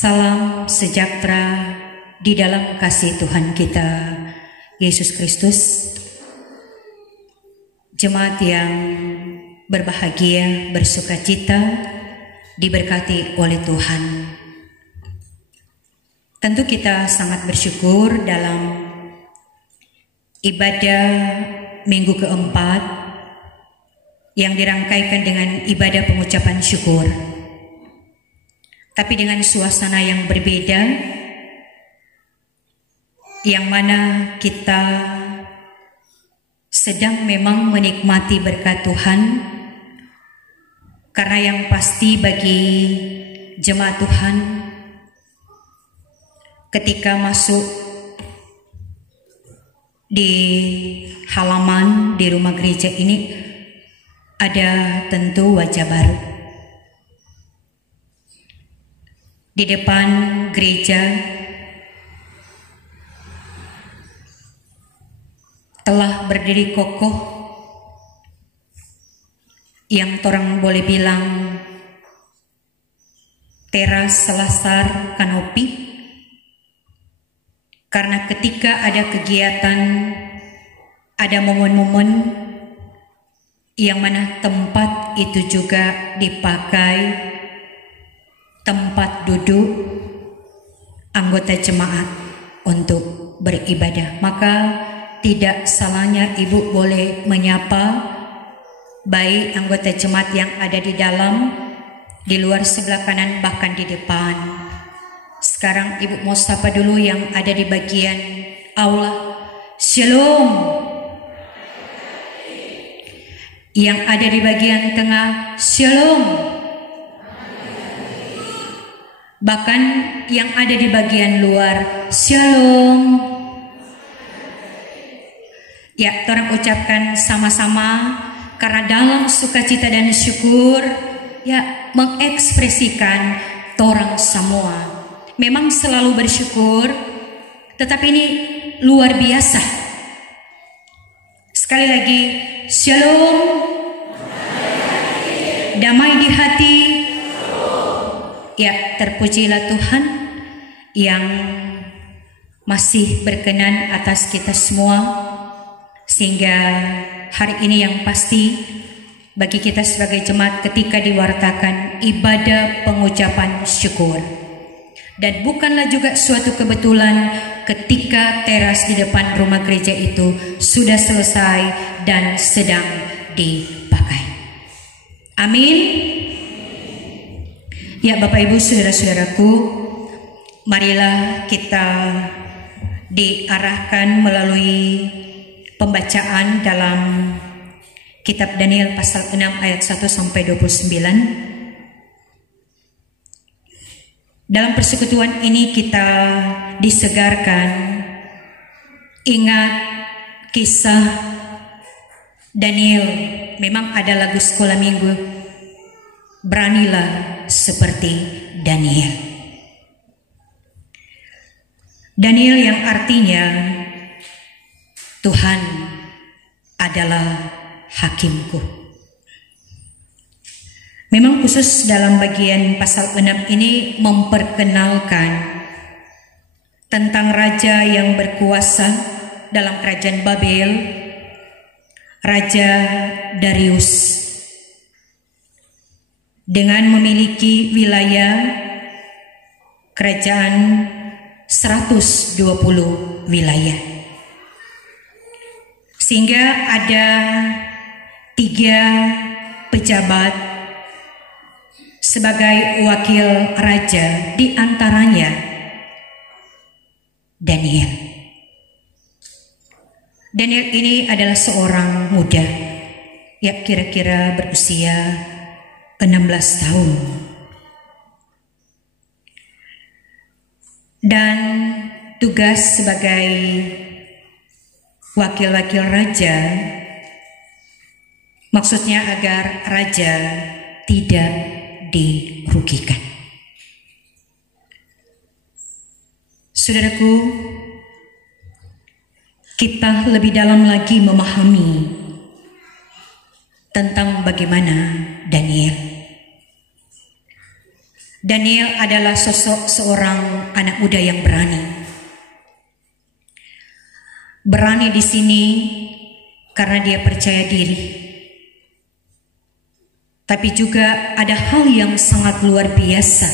Salam sejahtera di dalam kasih Tuhan kita Yesus Kristus. Jemaat yang berbahagia, bersukacita, diberkati oleh Tuhan. Tentu kita sangat bersyukur dalam ibadah minggu keempat yang dirangkaikan dengan ibadah pengucapan syukur. Tapi dengan suasana yang berbeda, yang mana kita sedang memang menikmati berkat Tuhan, karena yang pasti bagi jemaat Tuhan ketika masuk di halaman di rumah gereja ini ada tentu wajah baru. Di depan gereja telah berdiri kokoh yang orang boleh bilang teras selasar kanopi, karena ketika ada kegiatan, ada momen-momen yang mana tempat itu juga dipakai tempat duduk anggota jemaat untuk beribadah, maka tidak salahnya ibu boleh menyapa baik anggota jemaat yang ada di dalam, di luar sebelah kanan, bahkan di depan. Sekarang ibu mau sapa dulu yang ada di bagian aula. Shalom. Yang ada di bagian tengah, shalom. Bahkan yang ada di bagian luar, shalom. Ya, orang ucapkan sama-sama, karena dalam sukacita dan syukur, ya, mengekspresikan orang semua. Memang selalu bersyukur, tetapi ini luar biasa. Sekali lagi, shalom. Damai di hati. Ya, terpujilah Tuhan yang masih berkenan atas kita semua, sehingga hari ini yang pasti bagi kita sebagai jemaat ketika diwartakan ibadah pengucapan syukur. Dan bukanlah juga suatu kebetulan ketika teras di depan rumah gereja itu sudah selesai dan sedang dipakai. Amin. Ya, Bapak Ibu, saudara-saudaraku, marilah kita diarahkan melalui pembacaan dalam kitab Daniel pasal 6 ayat 1 sampai 29. Dalam persekutuan ini kita disegarkan ingat kisah Daniel. Memang ada lagu sekolah minggu, beranilah seperti Daniel. Daniel yang artinya Tuhan adalah hakimku. Memang khusus dalam bagian pasal 6 ini memperkenalkan tentang raja yang berkuasa dalam kerajaan Babel, Raja Darius, dengan memiliki wilayah kerajaan 120 wilayah. Sehingga ada 3 pejabat sebagai wakil raja, di antaranya Daniel. Daniel ini adalah seorang muda, ya kira-kira berusia 16 tahun. Dan tugas sebagai wakil-wakil raja, maksudnya agar raja tidak dirugikan. Saudaraku, kita lebih dalam lagi memahami tentang bagaimana Daniel. Daniel adalah sosok seorang anak muda yang berani. Berani di sini karena dia percaya diri. Tapi juga ada hal yang sangat luar biasa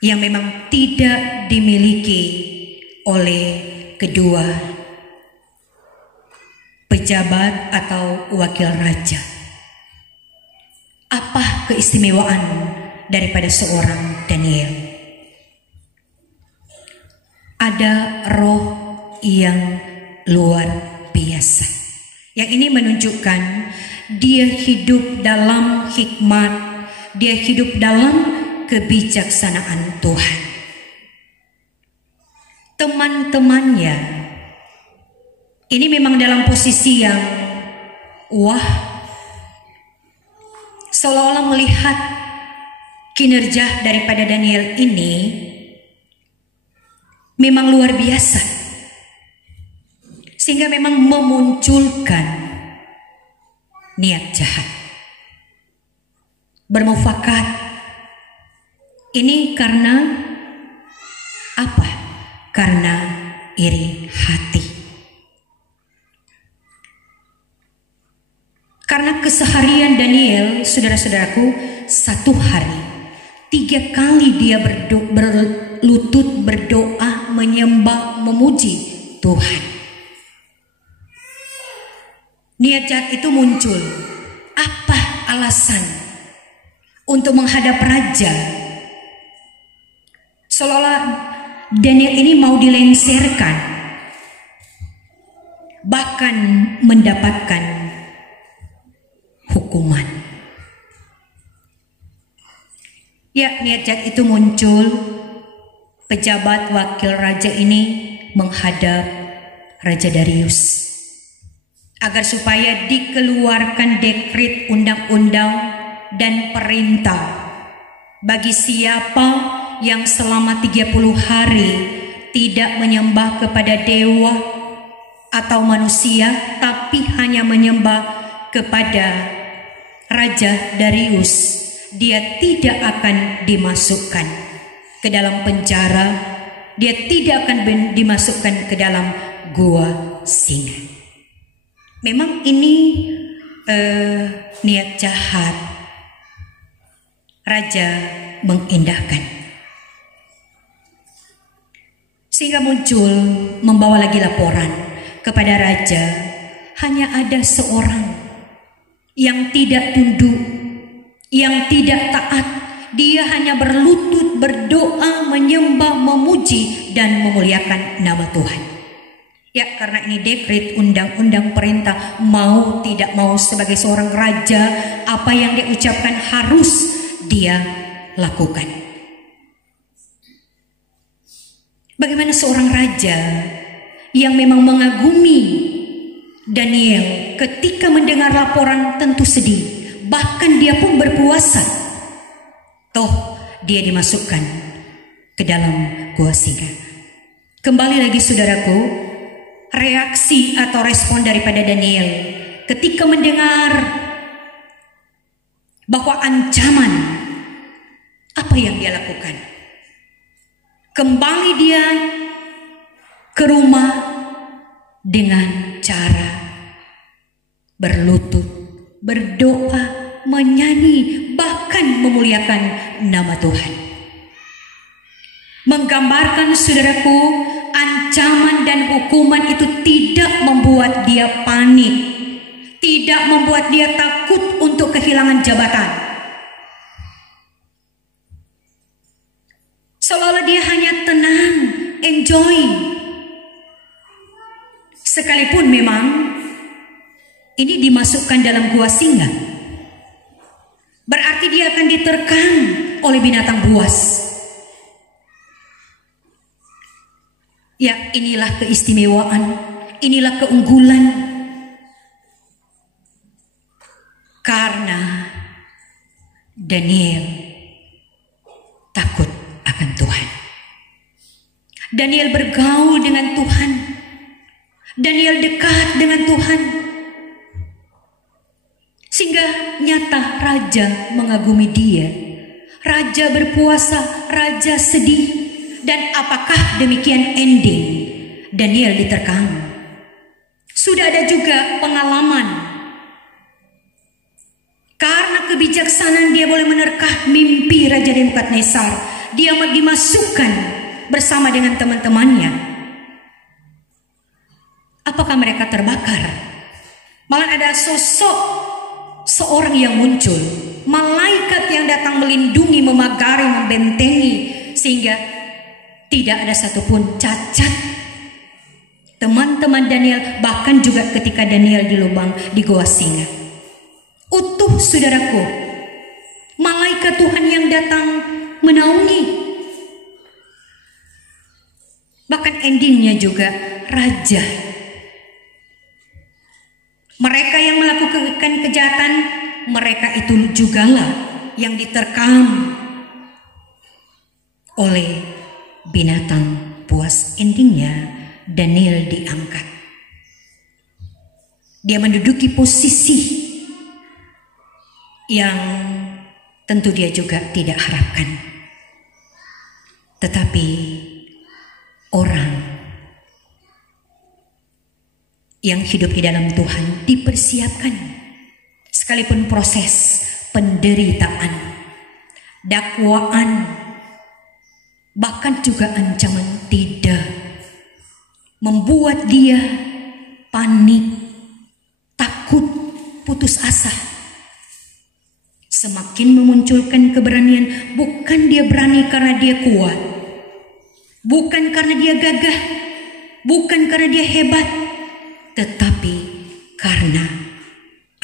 yang memang tidak dimiliki oleh kedua pejabat atau wakil raja. Apa keistimewaan daripada seorang Daniel? Ada roh yang luar biasa. Yang ini menunjukkan dia hidup dalam hikmat, dia hidup dalam kebijaksanaan Tuhan. Teman-temannya ini memang dalam posisi yang wah, seolah-olah melihat kinerja daripada Daniel ini memang luar biasa, sehingga memang memunculkan niat jahat, bermufakat. Ini karena apa? Karena iri hati. Karena keseharian Daniel, saudara-saudaraku, satu hari 3 kali dia berlutut berdoa, menyembah, memuji Tuhan. Niat jahat itu muncul. Apa alasan untuk menghadap raja? Seolah-olah Daniel ini mau dilengsarkan, bahkan mendapatkan hukuman. Ya, niat jahat itu muncul. Pejabat wakil raja ini menghadap Raja Darius agar supaya dikeluarkan dekret undang-undang dan perintah bagi siapa yang selama 30 hari tidak menyembah kepada dewa atau manusia, tapi hanya menyembah kepada Raja Darius, dia tidak akan dimasukkan ke dalam penjara, dia tidak akan dimasukkan ke dalam gua singa. Memang ini niat jahat raja mengindahkan, sehingga muncul membawa lagi laporan kepada raja. Hanya ada seorang yang tidak tunduk, yang tidak taat. Dia hanya berlutut, berdoa, menyembah, memuji, dan memuliakan nama Tuhan. Ya, karena ini dekret, undang-undang, perintah, mau tidak mau sebagai seorang raja, apa yang dia ucapkan harus dia lakukan. Bagaimana seorang raja yang memang mengagumi Daniel ketika mendengar laporan tentu sedih, bahkan dia pun berpuasa. Toh dia dimasukkan ke dalam gua singa. Kembali lagi saudaraku, reaksi atau respon daripada Daniel ketika mendengar bahwa ancaman, apa yang dia lakukan? Kembali dia ke rumah dengan cara berlutut, berdoa, menyanyi, bahkan memuliakan nama Tuhan. Menggambarkan saudaraku, ancaman dan hukuman itu tidak membuat dia panik, tidak membuat dia takut untuk kehilangan jabatan. Seolah-olah dia hanya tenang, enjoy. Sekalipun memang ini dimasukkan dalam gua singa, berarti dia akan diterkam oleh binatang buas. Ya, inilah keistimewaan, inilah keunggulan. Karena Daniel takut akan Tuhan. Daniel bergaul dengan Tuhan. Daniel dekat dengan Tuhan. Sehingga nyata raja mengagumi dia. raja berpuasa, raja sedih. Dan apakah demikian ending Daniel diterkam? Sudah ada juga pengalaman. Karena kebijaksanaan dia boleh menerkah mimpi Raja Nebukadnezar. Dia dimasukkan bersama dengan teman-temannya. Apakah mereka terbakar? Malah ada sosok seorang yang muncul. Malaikat yang datang melindungi, memagari, membentengi. Sehingga tidak ada satupun cacat. Teman-teman Daniel, bahkan juga ketika Daniel di lubang di goa singa, utuh saudaraku. Malaikat Tuhan yang datang menaungi. Bahkan endingnya juga raja. Mereka yang melakukan kejahatan, mereka itu jugalah yang diterkam oleh binatang buas. Endingnya Daniel diangkat. Dia menduduki posisi yang tentu dia juga tidak harapkan. Tetapi orang yang hidup di dalam Tuhan dipersiapkan, sekalipun proses penderitaan, dakwaan, bahkan juga ancaman tidak membuat dia panik, takut, putus asa. Semakin memunculkan keberanian. Bukan dia berani karena dia kuat, bukan karena dia gagah, bukan karena dia hebat, tetapi karena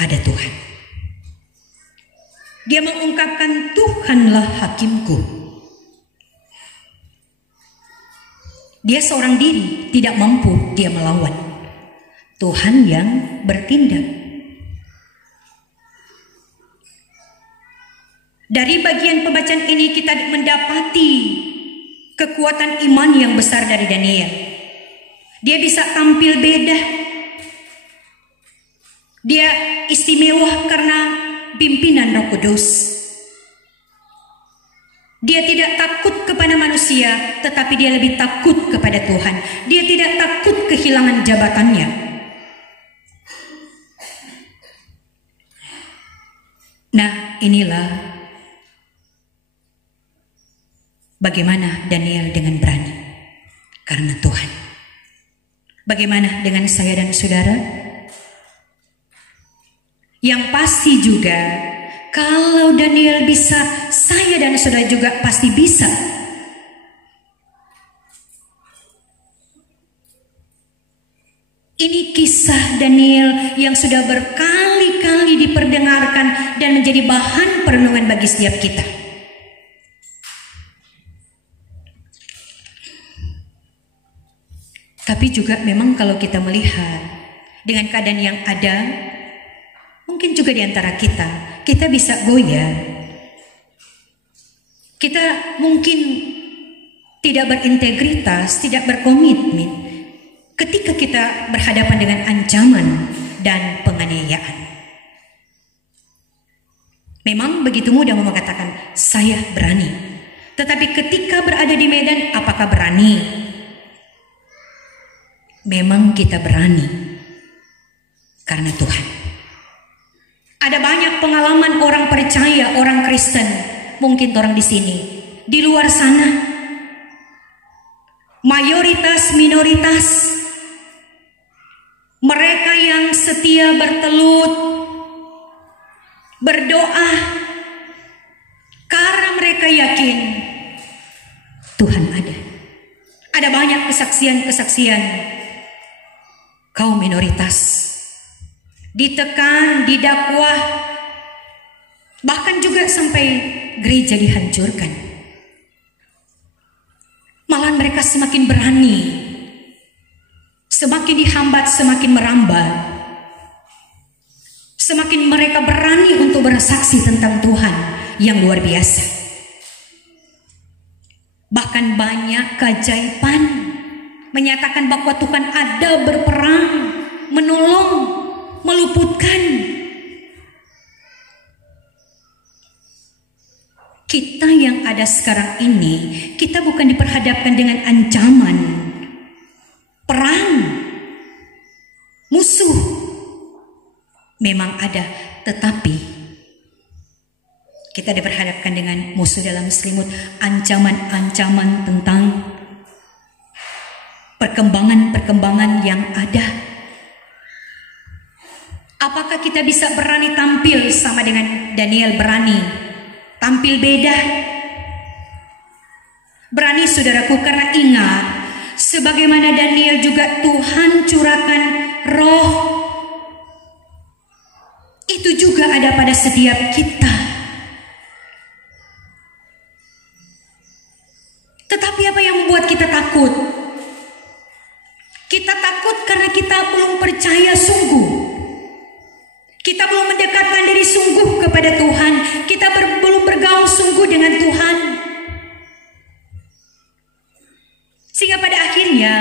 ada Tuhan. Dia mengungkapkan, Tuhanlah hakimku. Dia seorang diri, tidak mampu dia melawan. Tuhan yang bertindak. Dari bagian pembacaan ini kita mendapati kekuatan iman yang besar dari Daniel. Dia bisa tampil beda. Dia istimewa karena pimpinan Roh Kudus. Dia tidak takut kepada manusia, tetapi dia lebih takut kepada Tuhan. Dia tidak takut kehilangan jabatannya. Nah, inilah bagaimana Daniel dengan berani karena Tuhan. Bagaimana dengan saya dan saudara? Yang pasti juga, kalau Daniel bisa, saya dan saudara juga pasti bisa. Ini kisah Daniel yang sudah berkali-kali diperdengarkan dan menjadi bahan perenungan bagi setiap kita. Tapi juga memang kalau kita melihat dengan keadaan yang ada, mungkin juga di antara kita bisa goyah. Kita mungkin tidak berintegritas, tidak berkomitmen ketika kita berhadapan dengan ancaman dan penganiayaan. Memang begitu mudah mengatakan, saya berani. Tetapi ketika berada di medan, apakah berani? Memang kita berani karena Tuhan. Ada banyak pengalaman orang percaya, orang Kristen, mungkin orang di sini, di luar sana, mayoritas, minoritas, mereka yang setia bertelut, berdoa, karena mereka yakin Tuhan ada. Ada banyak kesaksian-kesaksian kaum minoritas ditekan, didakwah, bahkan juga sampai gereja dihancurkan. Malah mereka semakin berani, semakin dihambat, semakin merambat, semakin mereka berani untuk bersaksi tentang Tuhan yang luar biasa. Bahkan banyak keajaiban menyatakan bahwa Tuhan ada berperang, menolong, meluputkan. Kita yang ada sekarang ini, kita bukan diperhadapkan dengan ancaman, perang, musuh. Memang ada, tetapi kita diperhadapkan dengan musuh dalam selimut, ancaman-ancaman tentang perkembangan-perkembangan yang ada. Apakah kita bisa berani tampil sama dengan Daniel? Berani tampil beda? Berani, saudaraku, karena ingat, sebagaimana Daniel juga Tuhan curahkan roh, itu juga ada pada setiap kita. Tetapi apa yang membuat kita takut? Kita takut karena kita belum percaya sungguh. Kita belum mendekatkan diri sungguh kepada Tuhan. Kita belum bergaul sungguh dengan Tuhan. Sehingga pada akhirnya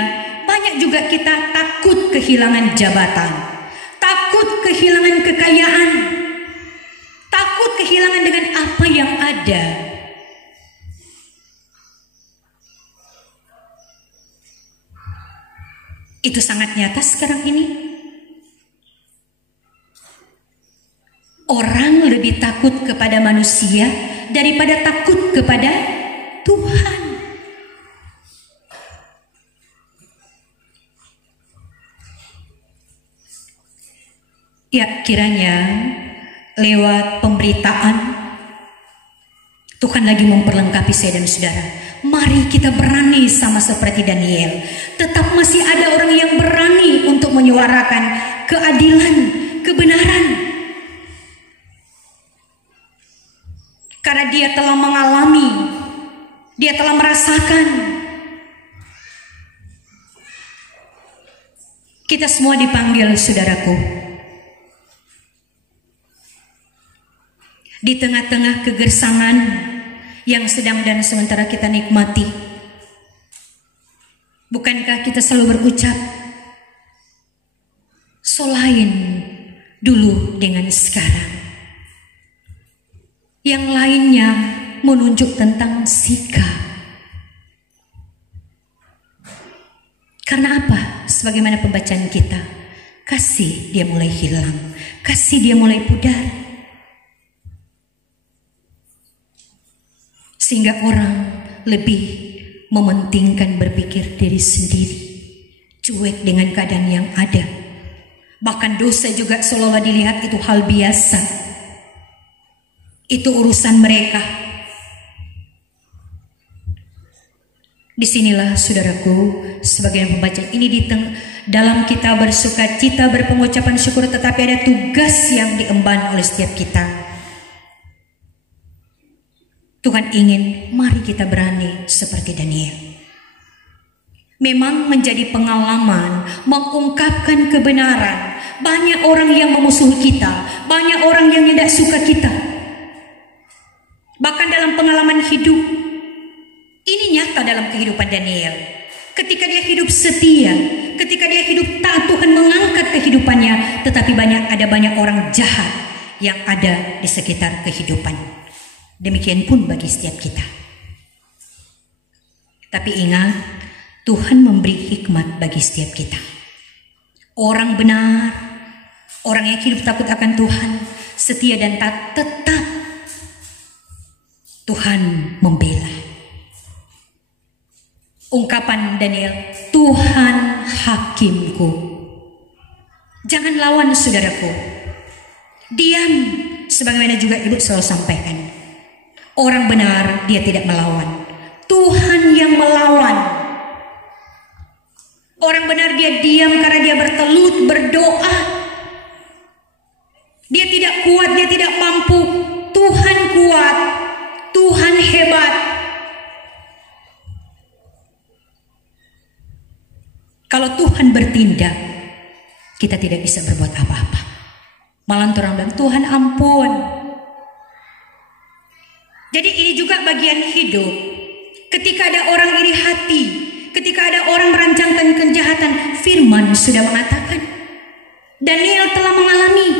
banyak juga kita takut kehilangan jabatan, takut kehilangan kekayaan, takut kehilangan dengan apa yang ada. Itu sangat nyata sekarang ini. Orang lebih takut kepada manusia daripada takut kepada Tuhan. Ya, kiranya lewat pemberitaan Tuhan lagi memperlengkapi saya dan saudara. Mari kita berani sama seperti Daniel. Tetap masih ada orang yang berani untuk menyuarakan keadilan, kebenaran. Karena dia telah mengalami, dia telah merasakan. Kita semua dipanggil, saudaraku. Di tengah-tengah kegersangan yang sedang dan sementara kita nikmati, bukankah kita selalu berucap, solain dulu dengan sekarang. Yang lainnya menunjuk tentang sikap. Karena apa? Sebagaimana pembacaan kita, kasih dia mulai hilang, kasih dia mulai pudar. Sehingga orang lebih mementingkan berpikir diri sendiri, cuek dengan keadaan yang ada. Bahkan dosa juga seolah-olah dilihat itu hal biasa. Itu urusan mereka. Disinilah, saudaraku, sebagian pembaca ini dalam kita bersuka cita, berpengucapan syukur, tetapi ada tugas yang diemban oleh setiap kita. Tuhan ingin mari kita berani seperti Daniel. Memang menjadi pengalaman mengungkapkan kebenaran. Banyak orang yang memusuhi kita, banyak orang yang tidak suka kita. Bahkan dalam pengalaman hidup, ini nyata dalam kehidupan Daniel. Ketika dia hidup setia, ketika dia hidup taat, Tuhan mengangkat kehidupannya. Tetapi ada banyak orang jahat yang ada di sekitar kehidupan. Demikian pun bagi setiap kita. Tapi ingat, Tuhan memberi hikmat bagi setiap kita. Orang benar, orang yang hidup takut akan Tuhan, setia dan taat, tetap Tuhan membela. Ungkapan Daniel, Tuhan hakimku. Jangan lawan, saudaraku. Diam, sebagaimana juga Ibu selalu sampaikan. Orang benar dia tidak melawan. Tuhan yang melawan. Orang benar dia diam karena dia bertelut, berdoa. Dia tidak kuat, dia tidak mampu. Tuhan kuat. Tuhan hebat. Kalau Tuhan bertindak, kita tidak bisa berbuat apa-apa. Malah orang bilang, Tuhan ampun. Jadi ini juga bagian hidup. Ketika ada orang iri hati, ketika ada orang merancangkan kejahatan, firman sudah mengatakan, Daniel telah mengalami.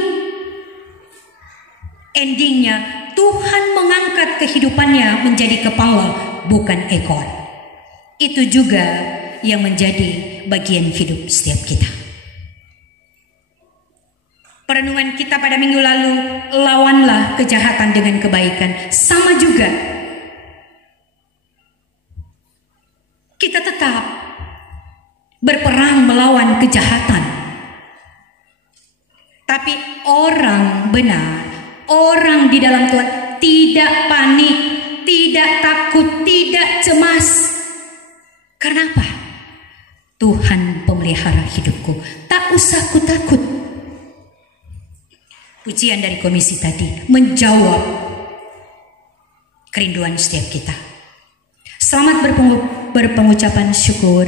Endingnya, Tuhan mengangkat kehidupannya menjadi kepala, bukan ekor. Itu juga yang menjadi bagian hidup setiap kita. Perenungan kita pada minggu lalu, lawanlah kejahatan dengan kebaikan. Sama juga, kita tetap berperang melawan kejahatan. Tapi orang benar, orang di dalam Tuhan tidak panik, tidak takut, tidak cemas. Karena apa? Tuhan pemelihara hidupku, tak usah ku takut. Pujian dari komisi tadi menjawab kerinduan setiap kita. Selamat berpengucapan syukur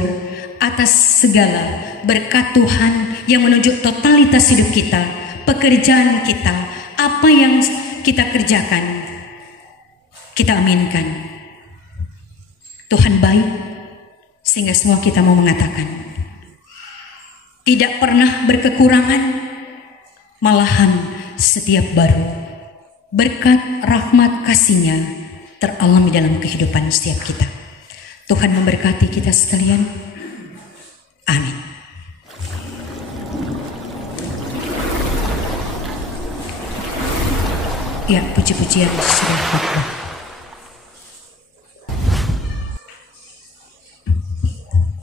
atas segala berkat Tuhan yang menunjuk totalitas hidup kita, pekerjaan kita, apa yang kita kerjakan, kita aminkan. Tuhan baik, sehingga semua kita mau mengatakan tidak pernah berkekurangan, malahan setiap baru. Berkat rahmat kasih-Nya teralami dalam kehidupan setiap kita. Tuhan memberkati kita sekalian. Amin. Ya, puji-pujian sudah khotbah.